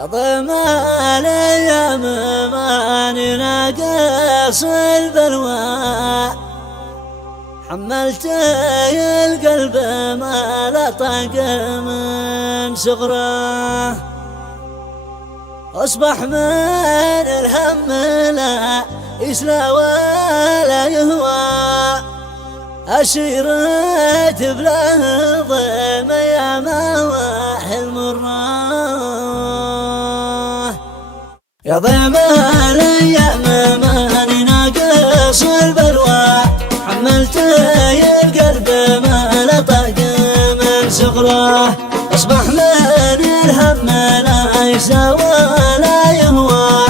يا ضمان ايام ما نناقص البلوى، حملت القلب ما لا طاق من صغره، أصبح من الهم لا يسلى ولا يهوى، أسيرت بلا ضيم يا مواحي المرة. يا ضيم الأيام ما نناقص البلوى، حملت القلب ما لا طاق من صغره، أصبح من الهم لا يسلى ولا يهوى،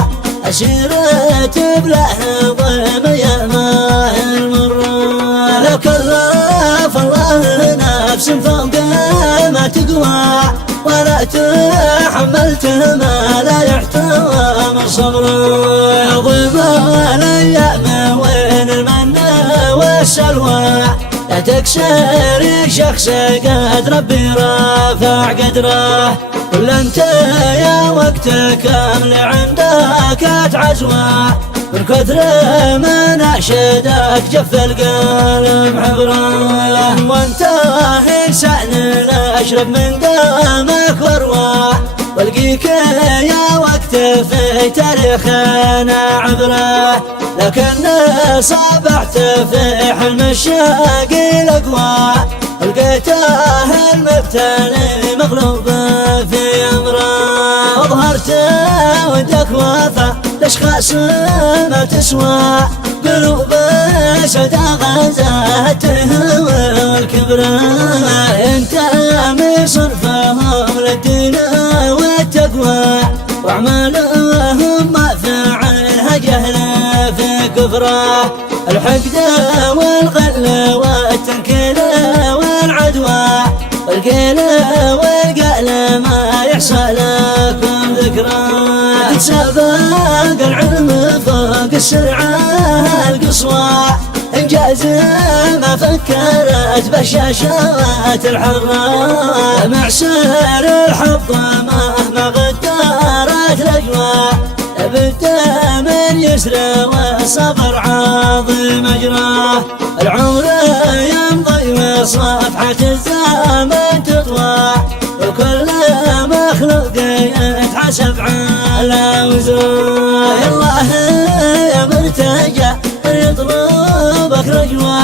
أسيرت بلا ضيم يا مواحي المرة. لو كلف الله نفس فوق ما تقوى، ولا تحملت ما لا يحتوى من صبره. يا ضيم الأيام وين المنى والسلوى، لا تكسر شخص قد ربي رافع قدره، كل انت يا وقت كامل عندك عزوى، من كثر ما ناشدك جف القلب حبره. وانت انسان اشرب من دمك واروى، والقيك يا وقت في تاريخنا عبره، لكن صبحت في حلم الشاق الاقوى، لقيته المبتلي مغلوب في امره. اظهرت ودك وفا الاشخاص ما تسوى، قلوب سودا غزاتهم والكبرى، انت من صرفهم للدين والتقوى، واعمالهم ما فعلها جهل في كفره، الحقد والغل والتنكيل والعدوى، والقيل والقال ما يحصى لكم ذكرى. تسابق العلم فوق السرعة القصوى، إنجاز ما فكرت بالشاشات الحرة، معسر الحظ مهما غدارت الأجواء، لابد من يسر والصبر عظيم أجراه. العمر يمضي وصفحة الزمن تطوى، وكل مخلوق يتحاسب على وزره. الله يا مرتجى يطلبك رجوى،